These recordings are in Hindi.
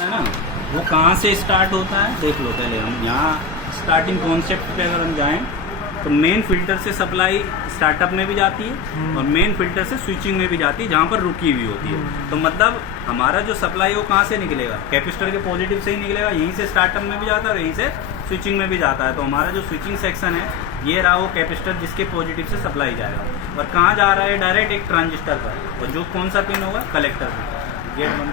है ना, वो कहाँ से स्टार्ट होता है देख लो। पहले हम यहाँ स्टार्टिंग कॉन्सेप्ट पे अगर हम जाएं तो मेन फिल्टर से सप्लाई स्टार्टअप में भी जाती है और मेन फिल्टर से स्विचिंग में भी जाती है जहाँ पर रुकी हुई होती है। तो मतलब हमारा जो सप्लाई वो कहाँ से निकलेगा, कैपेसिटर के पॉजिटिव से ही निकलेगा, यहीं से स्टार्टअप में भी जाता है और यहीं से स्विचिंग में भी जाता है। तो हमारा जो स्विचिंग सेक्शन है ये रहा वो कैपेसिटर जिसके पॉजिटिव से सप्लाई जाएगा और कहाँ जा रहा है डायरेक्ट एक ट्रांजिस्टर पर, और जो कौन सा पिन होगा कलेक्टर पिन। गेट बंद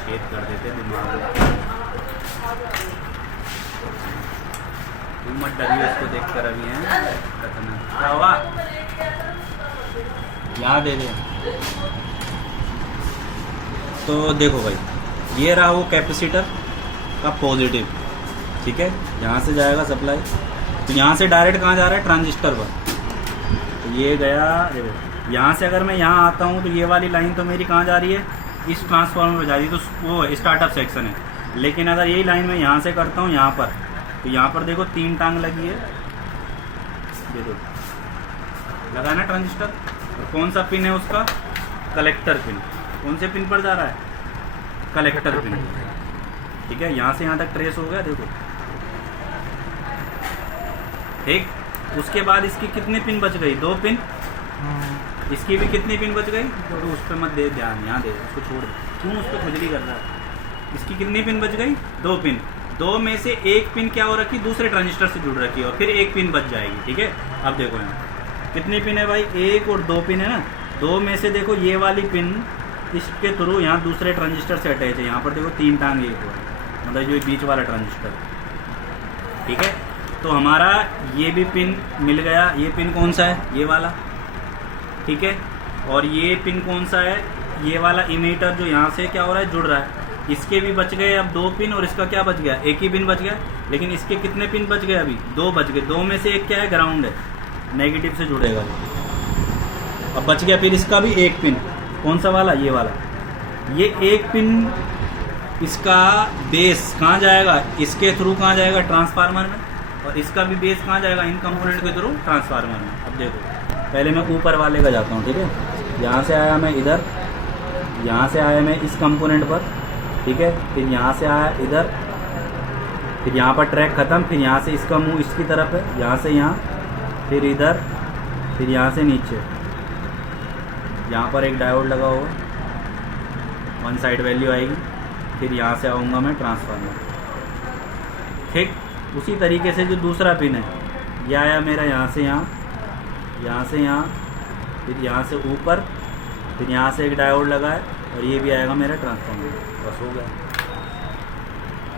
छेद कर देते दिमाग, मत डरिए इसको देख कर अभी है क्या हुआ यहाँ दे दे। तो देखो भाई ये रहा वो कैपेसिटर का पॉजिटिव, ठीक है, यहाँ से जाएगा सप्लाई, तो यहाँ से डायरेक्ट कहाँ जा रहा है ट्रांजिस्टर पर। तो ये गया, देखो यहाँ से अगर मैं यहाँ आता हूँ तो ये वाली लाइन तो मेरी कहाँ जा रही है, इस ट्रांसफार्मर पर जा रही है, तो वो स्टार्टअप सेक्शन है। लेकिन अगर यही लाइन मैं यहाँ से करता हूँ यहाँ पर, तो यहाँ पर देखो 3 टांग लगी है, देखो लगा ना ट्रांजिस्टर। और कौन सा पिन है उसका, कलेक्टर पिन। कौन से पिन पर जा रहा है, कलेक्टर पिन, ठीक है। यहाँ से यहाँ तक ट्रेस हो गया देखो, ठीक। उसके बाद इसकी कितने पिन बच गई, 2 पिन। इसकी भी कितनी पिन बच गई, तो उस पर मत दे ध्यान, यहाँ दे, उसको छोड़ दे, क्यों उस पर खुजली कर रहा है। इसकी कितनी पिन बच गई, 2 पिन। 2 में से 1 पिन क्या हो रखी, दूसरे ट्रांजिस्टर से जुड़ रखी है और फिर 1 पिन बच जाएगी, ठीक है। अब देखो यहाँ कितनी पिन है भाई, 1 और 2 पिन है ना। 2 में से देखो ये वाली पिन इसके थ्रू यहाँ दूसरे ट्रांजिस्टर से अटैच है, यहाँ पर देखो 3 टांग एक हो, मतलब जो बीच वाला ट्रांजिस्टर, ठीक है। तो हमारा ये भी पिन मिल गया। ये पिन कौन सा है, ये वाला, ठीक है। और ये पिन कौन सा है, ये वाला इमीटर जो यहाँ से क्या हो रहा है, जुड़ रहा है। इसके भी बच गए अब 2 पिन और इसका क्या बच गया, 1 ही पिन बच गया। लेकिन इसके कितने पिन बच गए, अभी 2 बच गए। 2 में से 1 क्या है, ग्राउंड है, नेगेटिव से जुड़ेगा। अब बच गया फिर इसका भी 1 पिन, कौन सा वाला, ये वाला। ये 1 पिन इसका बेस कहाँ जाएगा, इसके थ्रू कहाँ जाएगा, ट्रांसफार्मर में। और इसका भी बेस कहाँ जाएगा, इन कंपोनेंट के थ्रू ट्रांसफार्मर में। अब देखो पहले मैं ऊपर वाले का जाता हूँ, ठीक है। यहाँ से आया मैं इधर, यहाँ से आया मैं इस कंपोनेंट पर, ठीक है। फिर यहाँ से आया इधर, फिर यहाँ पर ट्रैक ख़त्म, फिर यहाँ से इसका मुंह इसकी तरफ है, यहाँ से यहाँ, फिर इधर, फिर यहाँ से नीचे। यहाँ पर एक डायोड लगा होगा, 1 साइड वैल्यू आएगी। फिर यहाँ से आऊँगा मैं ट्रांसफार्मर, ठीक। उसी तरीके से जो दूसरा पिन है ये आया मेरा यहाँ से यहाँ, यहाँ से यहाँ, फिर यहाँ से ऊपर, फिर यहाँ से एक डायोड लगा है और ये भी आएगा मेरा ट्रांसफार्मर। बस हो गया।